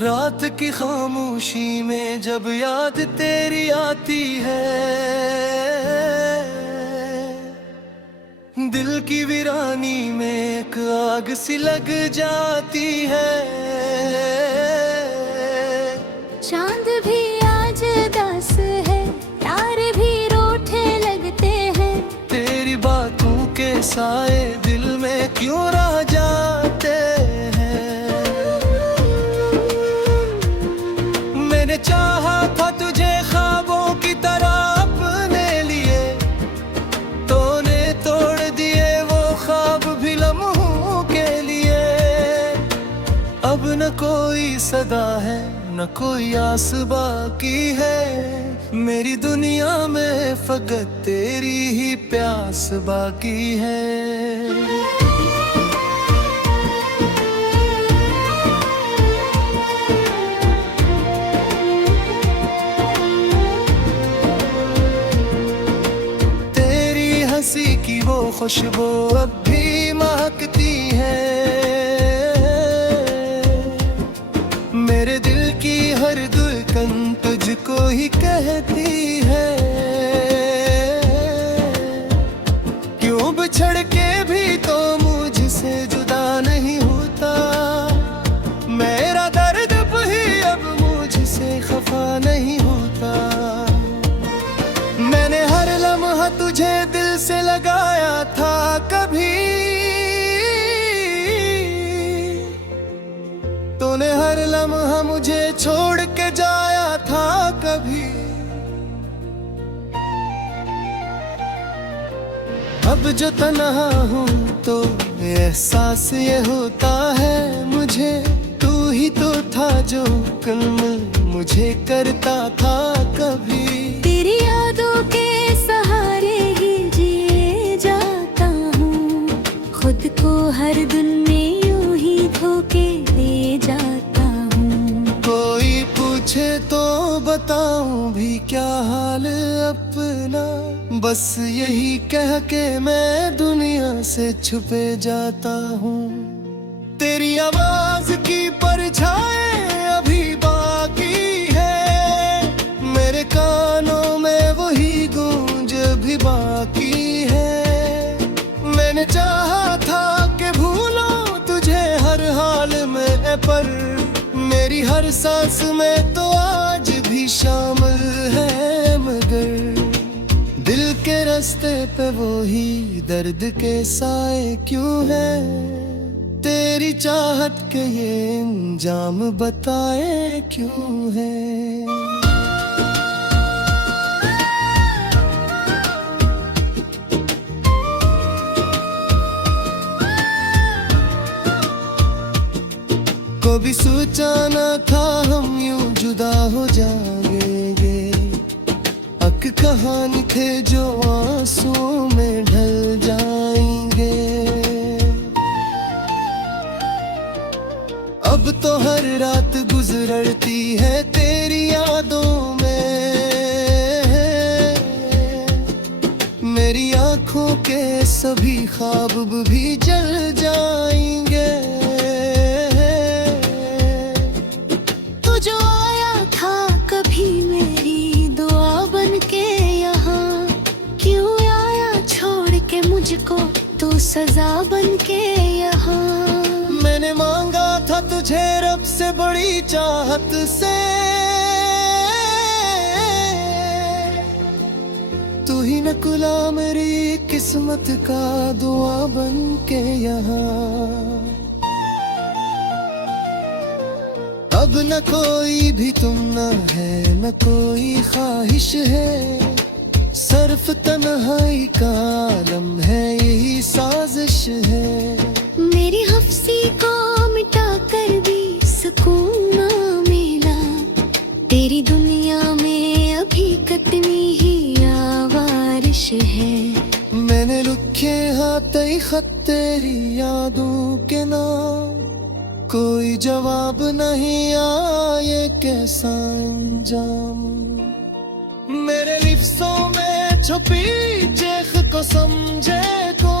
रात की खामोशी में जब याद तेरी आती है, दिल की वीरानी में एक आग सी लग जाती है। चांद भी आज उदास है, तारे भी रूठे लगते हैं। तेरी बातों के साए दिल में क्यों रह जाते हैं। मैंने चाहा था तुझे ख्वाबों की तरह अपने लिए, तूने तोड़ दिए वो ख्वाब भी लम्हों के लिए। अब न कोई सदा है न कोई आस बाकी है, मेरी दुनिया में फकत तेरी ही प्यास बाकी है। तेरी हंसी की वो खुशबू अब भी महकती है, मेरे दिल की हर धड़कन तुझको ही कहती है। क्यों बिछड़ के भी तो मुझसे जुदा नहीं होता, मेरा दर्द भी अब मुझसे खफा नहीं होता। मैंने हर लम्हा तुझे दिल से लगाया था, कभी तूने हर लम्हा मुझे छोड़ के जाया था कभी। अब जो तन्हा हूँ तो एहसास ये होता है मुझे, तू ही तो था जो कल मुझे करता था कभी। तेरी यादों के सहारे ही जिए जाता हूँ, खुद को हर दिन में यूं ही धोखे दे जाता हूँ। कोई पूछे तो बताऊं भी क्या हाल अपना, बस यही कह के मैं दुनिया से छुपे जाता हूँ। तेरी आवाज की परछाएं अभी बाकी है, मेरे कानों में वही गूंज भी बाकी है। मैंने चाहा था कि भूलूं तुझे हर हाल में, पर मेरी हर सांस में तो आज भी शामिल है। मगर दिल के रास्ते पे वो ही दर्द के साए क्यों है, तेरी चाहत के ये अंजाम बताए क्यों है। कभी सोचा न था हम यूं जुदा हो जाएंगे, अक कहानी थे जो आंसू में ढल जाएंगे। अब तो हर रात गुजरती है तेरी यादों में, मेरी आंखों के सभी ख्वाब भी जल जाएंगे। जो आया था कभी मेरी दुआ बन के यहाँ, क्यों आया छोड़ के मुझको तू सजा बन के यहाँ। मैंने मांगा था तुझे रब से बड़ी चाहत से, तू ही नकुला मेरी किस्मत का दुआ बन के यहाँ। अब न कोई भी तुम न है न कोई ख्वाहिश है, सिर्फ तन्हाई का आलम है यही साजिश है। मेरी हफ्सी को मिटा कर भी सुकून ना मिला, तेरी दुनिया में अभी कितनी ही आवारिश है। मैंने लिखे हाथ खत तेरी यादों के नाम, कोई जवाब नहीं आए कैसा अंजाम। मेरे लिफ्सों में छुपी चेख को समझे को,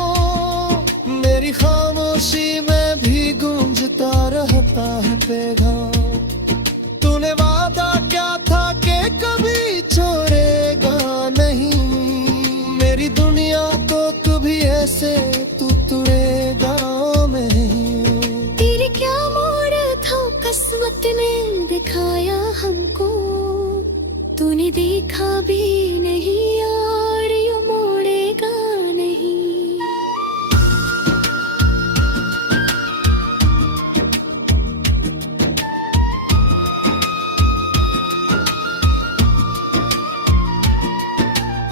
मेरी खामोशी में भी गूंजता रहता है पैगाम। कभी देखा भी नहीं और यूं मोड़ेगा नहीं।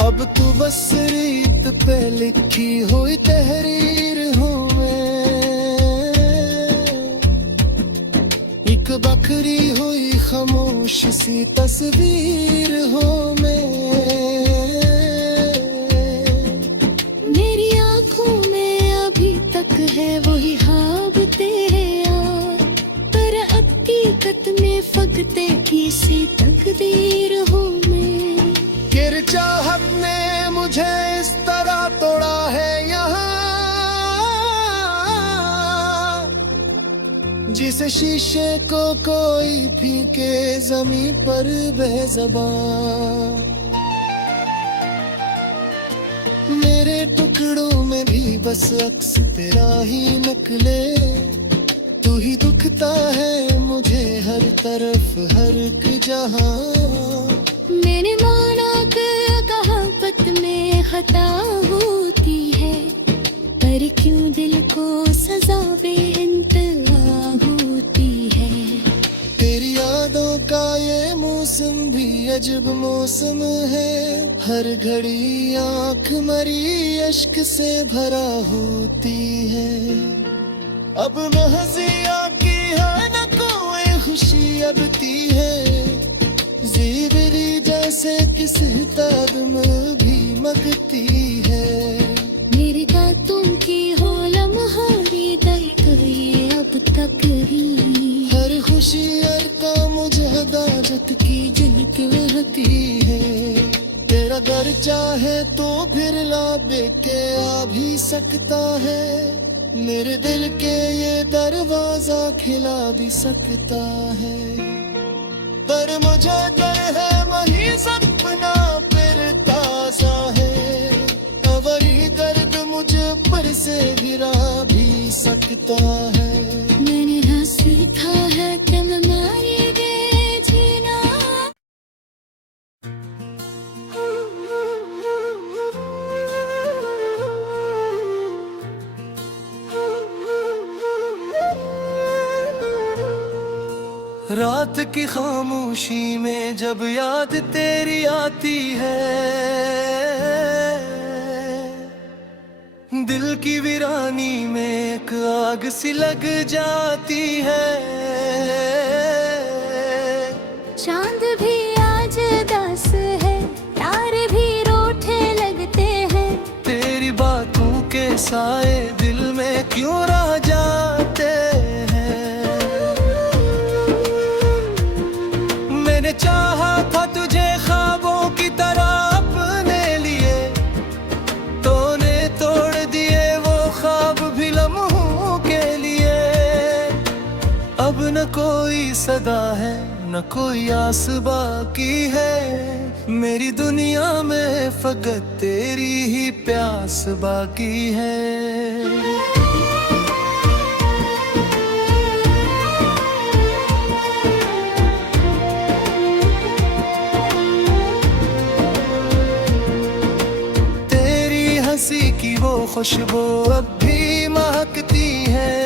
अब तू बस रीत पे लिखी हुई तहरीर हूँ मैं, एक बखरी हुई खामोश सी तस्वीर हूँ मैं। मेरी आंखों में अभी तक है वही ख्वाब तेरे यार, पर हकीकत में फकते की सी तकदीर हूँ मैं। गिर चाहत ने मुझे इस तरह तोड़ा है यहाँ, जिसे शीशे को कोई फीके जमीन पर बेज़बान। मेरे टुकड़ों में भी बस अक्स तेरा ही निकले, तू ही दुखता है मुझे हर तरफ हर एक जहां। मैंने माना कि कहावत में खता होती है, पर क्यों दिल को सजा बेइंतहा होती है। तेरी यादों का ये मौसम भी अजब मौसम है, हर घड़ी आंख मरी अश्क से भरा होती है। अब न हंसी आकी है न कोई खुशी अबती है, ज़ीवरी जैसे किसी ताब में भी मगती है। मेरे गातों की हो लम्हारी दर्द ये अब तक ही, हर खुशी हर काम मुझे दाजत की जिनक रहती है। तेरा घर चाहे तो फिर लाबे के आ भी सकता है, मेरे दिल के ये दरवाजा खिला भी सकता है। पर मुझे डर है वही सपना फिर ताजा है, अवरी दर्द मुझे पर से गिरा भी सकता है। मैंने ना सीखा है कि मैं मारे गए जीना। रात की खामोशी में जब याद तेरी आती है, दिल की वीरानी में एक आग सी लग जाती है। चांद भी आज उदास है, तारे भी रूठे लगते हैं। तेरी बातों के साए दिल में क्यों रह जाते हैं। मैंने चाहा था तुझे ख्वाबों की तरह अपने लिए, तूने तोड़ दिए वो ख्वाब भी लम्हों के लिए। अब न कोई सदा है न कोई आस बाकी है, मेरी दुनिया में फकत तेरी ही प्यास बाकी है। हंसी की वो खुशबू अब भी महकती है,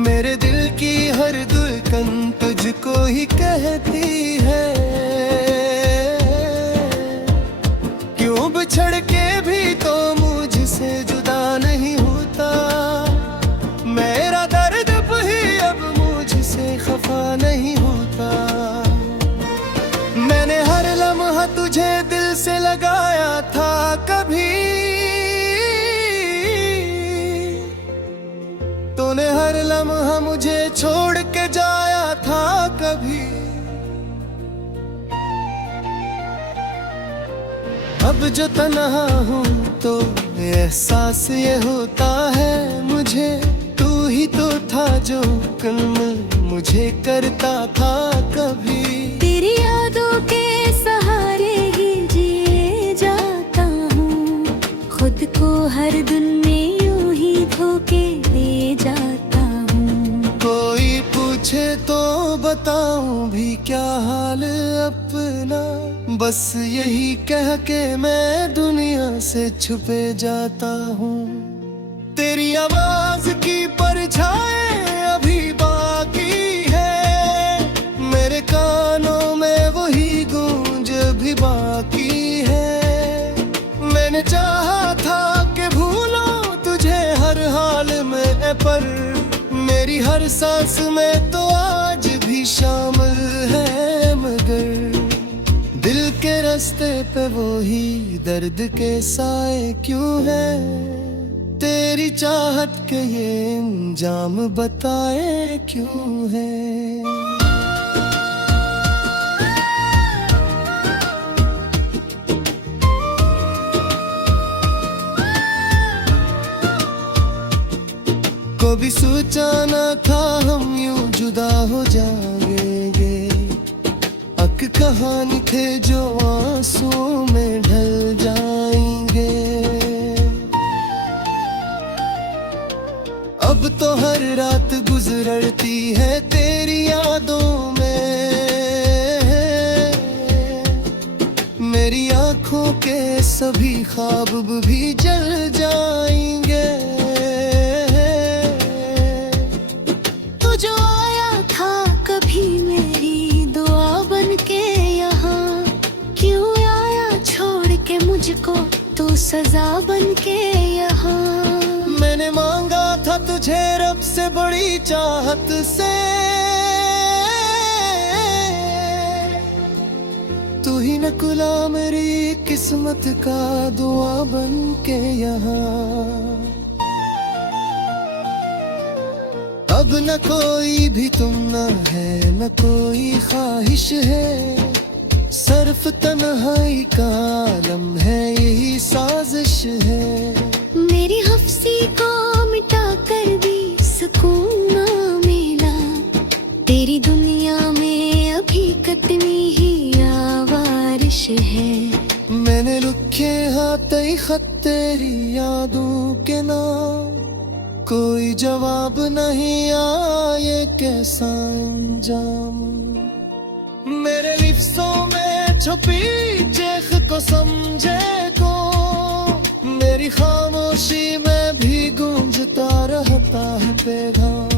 मेरे दिल की हर धड़कन तुझको ही कहती है। क्यों बिछड़ के भी तो मुझसे जुदा नहीं होता, मेरा दर्द भी अब मुझसे खफा नहीं होता। मैंने हर लम्हा तुझे दिल से लगाया था कभी, तूने हर लम्हा मुझे छोड़ के जाया था कभी। अब जो तन्हा हूँ तो एहसास ये होता है मुझे, तू ही तो था जो कल मुझे करता था कभी। तेरी यादों के सहारे ही जिए जाता हूँ, खुद को हर दिन में यूं ही धोखे दे जाता हूँ। कोई पूछे तो बताऊं भी क्या हाल अपना, बस यही कह के मैं दुनिया से छुपे जाता हूँ। तेरी आवाज की परछाएं अभी बाकी है, मेरे कानों में वही गूंज भी बाकी है। मैंने चाहा था कि भूलो तुझे हर हाल में, पर मेरी हर सांस में तो आज भी शामिल है। मगर दिल के रास्ते पे वही दर्द के साए क्यों है, तेरी चाहत के ये अंजाम बताए क्यों है। कभी सोचा न था हम यूं जुदा हो जाएंगे, अक कहानी थे जो आंसुओं में ढल जाएंगे। अब तो हर रात गुजरती है तेरी यादों में, मेरी आंखों के सभी ख्वाब भी जल जाएंगे। तू जो आया था कभी मेरी दुआ बन के यहाँ, क्यों आया छोड़ के मुझको तू सजा बन के यहाँ। मैंने मांगा था तुझे रब से बड़ी चाहत से, तू ही निकला मेरी किस्मत का दुआ बन के यहाँ। अब न कोई भी तुम न है न कोई ख्वाहिश है, सिर्फ तन्हाई का आलम है यही साजिश है। मेरी हफ्सी को मिटा कर भी सुकून ना मिला, तेरी दुनिया में अभी कितनी ही आवारिश है। मैंने लिखे हाथ ही खत तेरी यादों के नाम, कोई जवाब नहीं आए कैसा अंजाम। मेरे लिफ्सों में छुपी चेख को समझे को, मेरी खामोशी में भी गूंजता रहता है पैगाम।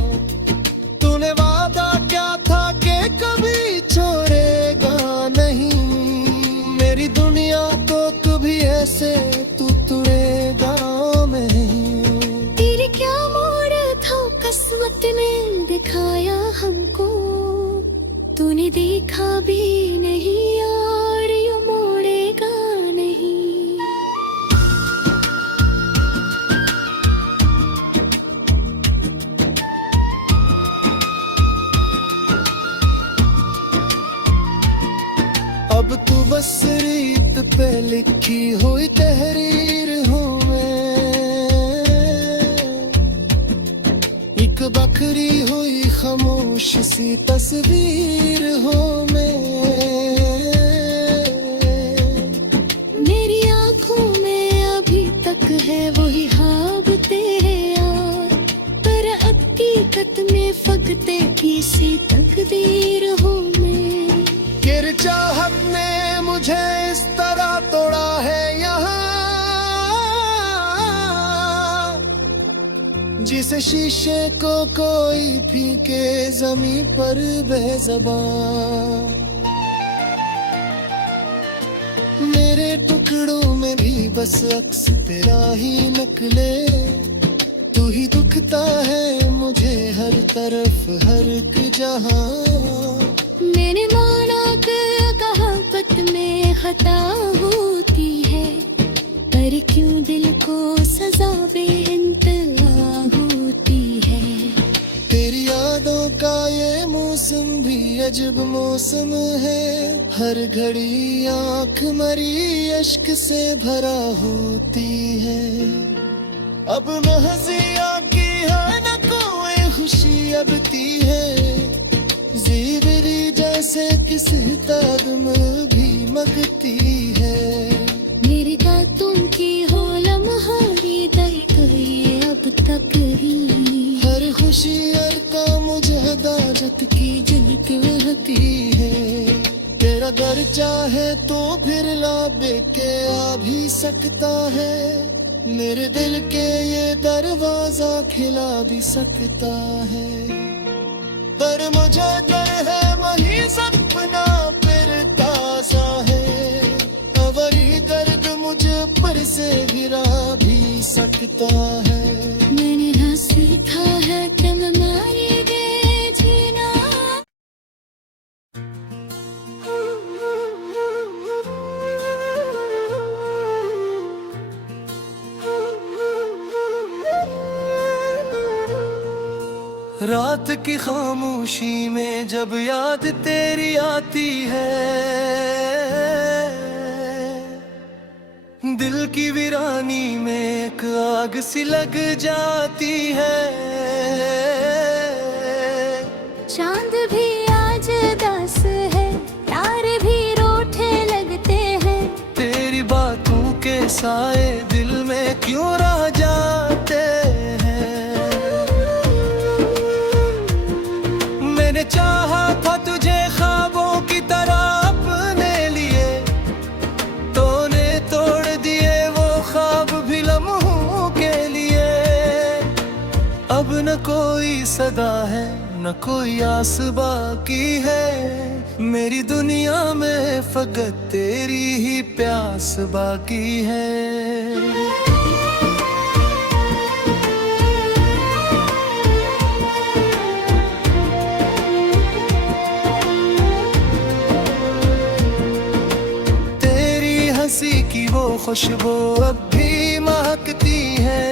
तूने वादा क्या था कि कभी छोड़ेगा नहीं, मेरी दुनिया को कभी ऐसे तू तोड़ेगा नहीं। तेरे क्या मोड़ था किस्मत ने दिखाया हमको, तूने देखा भी नहीं और यूं मोड़ेगा नहीं। अब तू बस रीत पे लिखी हुई तहरीर हूँ मैं, एक बखरी हुई खामोश सी तस्वीर हूँ मैं। मेरी आंखों में अभी तक है वही ख्वाब तेरे यार, पर हकीकत में फकते किसी तकदीर हूँ मैं। गिर चाहत ने मुझे इस तरह तोड़ा है यहाँ, जिसे शीशे को कोई फीके जमीन पर बेज़बान। मेरे टुकड़ों में भी बस अक्स तेरा ही निकले, तू ही दुखता है मुझे हर तरफ हर एक जहां। मैंने माना कि कहावत में खता होती है, पर क्यों दिल को सजा बेइंतहा होती है। तेरी यादों का ये मौसम भी अजब मौसम है, हर घड़ी आंख मरी अश्क से भरा होती है। अब न हंसियाँ की है न कोई खुशी अबती है, ज़िंदगी जैसे किसी तादम भी मगती है। मेरे गातों की हो लम्हारी दई गई अब तक ही, हर खुशी हर का मुझे दाजत की जिनके अगर चाहे तो फिर लाबे के आ भी सकता है, मेरे दिल के ये दरवाजा खिला भी सकता है। पर मुझे डर है वही सपना फिर ताजा है, वही दर्द मुझे पर से गिरा भी सकता है। मैंने ना सीखा है कि मैं मारे गए जीना। रात की खामोशी में जब याद तेरी आती है, दिल की वीरानी में एक आग सी लग जाती है। चांद भी आज उदास है, तारे भी रूठे लगते हैं। तेरी बातों के साए दिल में क्यों रह जाते हैं। मैंने चाहा था तुझे ख्वाबों की तरह अपने लिए, तूने तोड़ दिए वो ख्वाब भी लम्हों के लिए। अब न कोई सदा है न कोई आस बाकी है, मेरी दुनिया में फकत तेरी ही प्यास बाकी है। हंसी की वो खुशबू अब भी महकती है,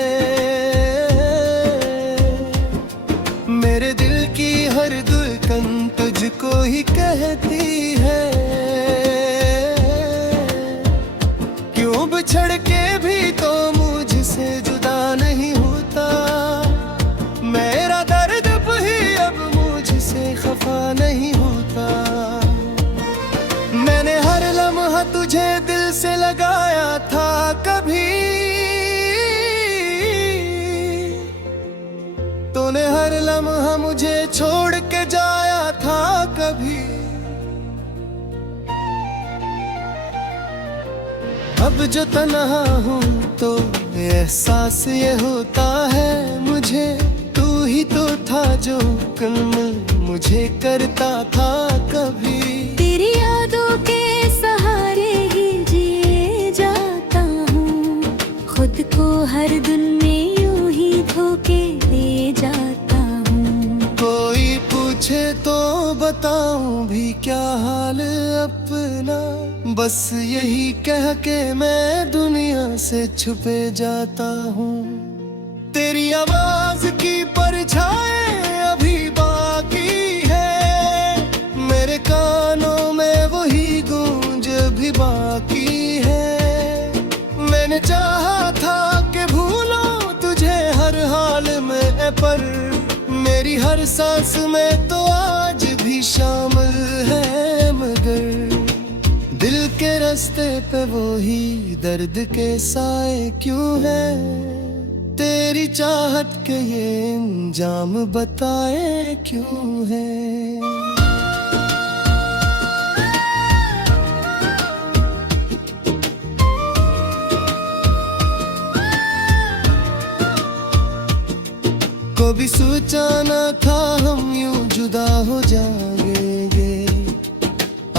मेरे दिल की हर धड़कन तुझको ही कहती है। क्यों बिछड़ के भी तो मुझसे जुदा नहीं होता, मेरा दर्द भी अब मुझसे खफा नहीं होता। मैंने हर लम्हा तुझे दिल से लगाया था कभी, तूने हर लम्हा मुझे छोड़ के जाया था कभी। अब जो तन्हा हूँ तो एहसास ये होता है मुझे, तू ही तो था जो कल मुझे करता था कभी। तेरी यादों के सहारे ही जिए जाता हूँ, खुद को हर दिन में यूं ही धोखे दे जाता हूँ। कोई पूछे तो बताऊं भी क्या हाल अपना, बस यही कह के मैं दुनिया से छुपे जाता हूँ। तेरी आवाज की परछाई अभी बाकी है, मेरे कानों में वही गूंज भी बाकी है। मैंने चाहा था कि भूलूं तुझे हर हाल में, पर मेरी हर सांस में तो आज भी शामिल है। मगर दिल के रास्ते पे वही दर्द के साए क्यों है, तेरी चाहत के ये अंजाम बताए क्यों है। कभी सोचा न था हम यूं जुदा हो जाएंगे,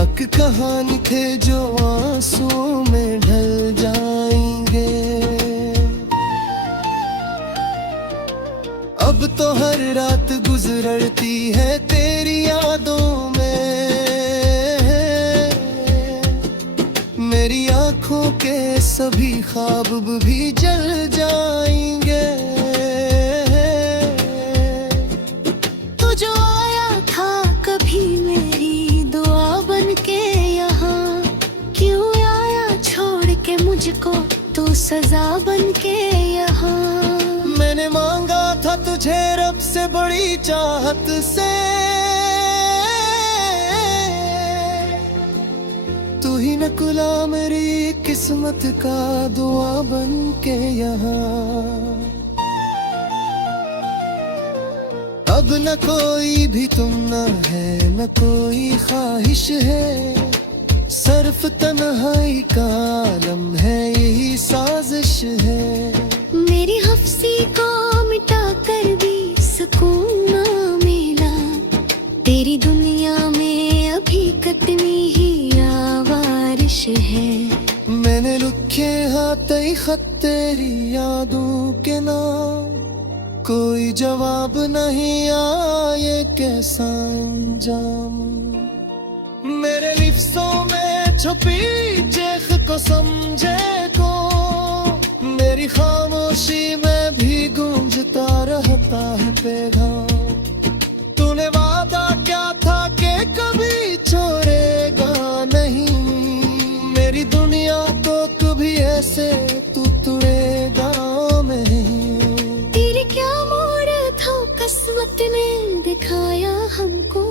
अक कहानी थे जो आंसुओं में ढल जाएंगे। अब तो हर रात गुजरती है तेरी यादों में, मेरी आंखों के सभी ख्वाब भी जल जाएंगे। तू जो आया था कभी मेरी दुआ बन के यहाँ, क्यों आया छोड़ के मुझको तू सजा बन के यहाँ। मैंने मांगा था तुझे रब से बड़ी चाहत से, तू ही नकुला मेरी किस्मत का दुआ बन के यहाँ। अब न कोई भी तुम न है न कोई ख्वाहिश है, सिर्फ तन्हाई का आलम है, यही साजिश है। मेरी हफ्सी को मिटा कर भी सुकून ना मिला, तेरी दुनिया में अभी कितनी ही आवारिश है। मैंने लिखे हाथ ही खत तेरी यादों के नाम, कोई जवाब नहीं आया, ये कैसा अंजाम। मेरे लिफ्सों में छुपी चेख को समझे को, मेरी खामोशी में भी गूंजता रहता है पैगाम। तूने वादा क्या था कि कभी छोड़ेगा नहीं, मेरी दुनिया को कभी ऐसे तू तुड़ेगा नहीं। तेरे क्या मोड़ था किस्मत ने दिखाया हमको,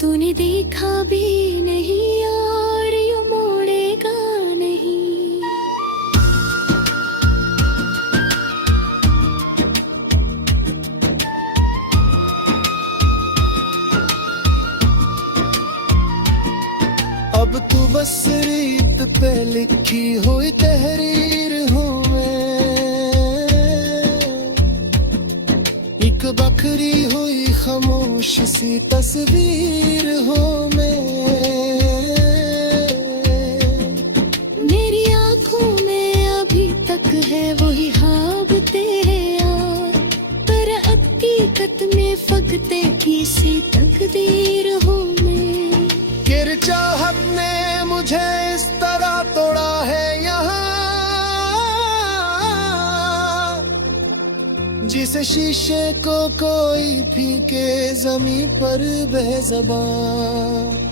तूने देखा भी नहीं और यूं मोड़ेगा नहीं। अब तू बस रीत पे लिखी हुई तहरीर हूँ मैं, एक बखरी हुई खामोश सी तस्वीर हूँ मैं। मेरी आंखों में अभी तक है वही ख्वाब तेरे यार, पर हकीकत में फकते की सी तकदीर हूँ मैं। गिर चाहत ने मुझे इस तरह तोड़ा है यहाँ, जिसे शीशे को कोई फीके जमीन पर बेज़बान।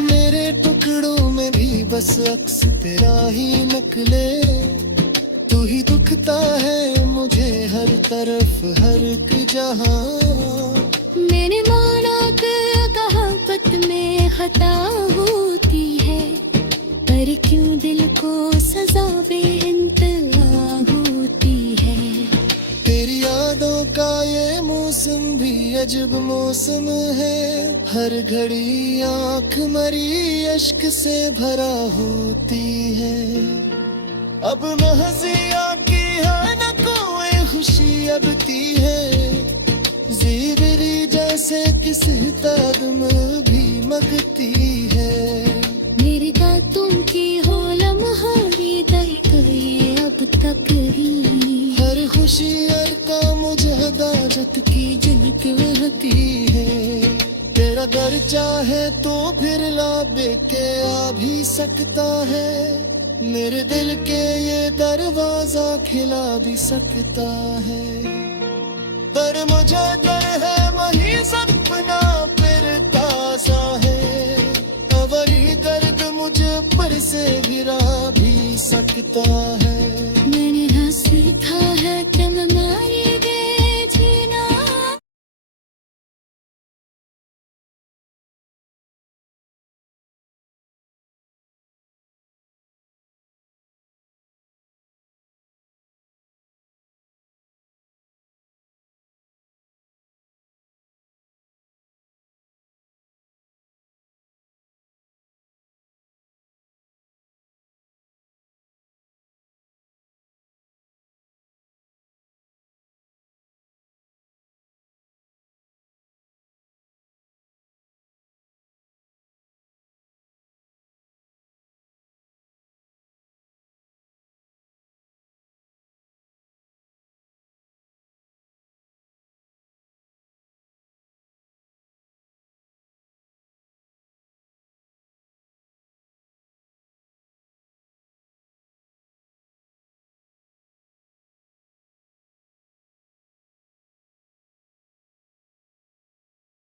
मेरे टुकड़ों में भी बस अक्स तेरा ही निकले, तू ही दुखता है मुझे हर तरफ हर एक जहां। मैंने माना कि कहावत में खता होती है, पर क्यों दिल को सजा बेइंतहा होती है। तेरी यादों का ये मौसम भी अजब मौसम है, हर घड़ी आंख मरी अश्क से भरा होती है। अब न हंसियां की है न कोई खुशी अबती है, ज़िंदगी जैसे किसी तादम भी मगती है। मेरी बातों की हो लम्हारी दर्द ये अब तक ही, हर खुशी हर का मुझे दाजत की जिनक रहती है। तेरा घर चाहे तो फिर लाबे के आ भी सकता है, मेरे दिल के ये दरवाजा खिला भी सकता है। पर मुझे डर है वही सपना फिर ताजा है, वही दर्द मुझे पर से गिरा भी सकता है। मैंने ना सीखा है कि मैं